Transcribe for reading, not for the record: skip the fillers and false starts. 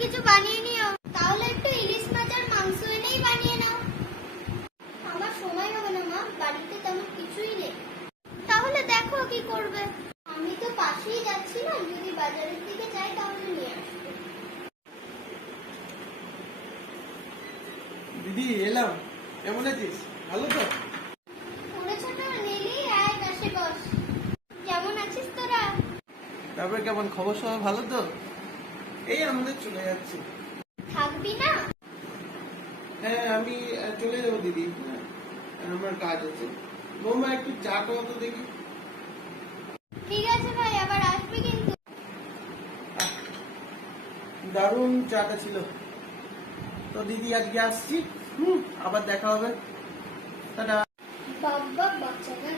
কিছু বানিয়ে নিও। তাহলে একটু ইলিশ মাছ আর মাংস এনেই বানিয়ে নাও। আমার সময় হবে না মা, বাড়িতে তেমন কিছুই নেই। তাহলে দেখো কি করবে। আমি তো পাশেই যাচ্ছিলাম, যদি বাজারের দিকে যাই তাহলে নিয়ে আসবো। দিদি এলাম, কেমন আছিস? ভালো তো? ওরে ছোট নীলি, আয় পাশে বস। কেমন আছিস তোরা? তারপরে কেমন খবর সব ভালো তো? এই আমাদের চলে যাচ্ছে। থাকবি না? হ্যাঁ আমি চলে যাবো দিদি, হ্যাঁ আমার কাজ আছে। বৌমা একটু চা খাওয়া তো দেখি। ঠিক আছে ভাই, আবার আসবি কিন্তু। দারুণ চাটা ছিল। তো দিদি আজকে আসছি, আবার দেখা হবে। টাটা। বাবা বাচ্চা না।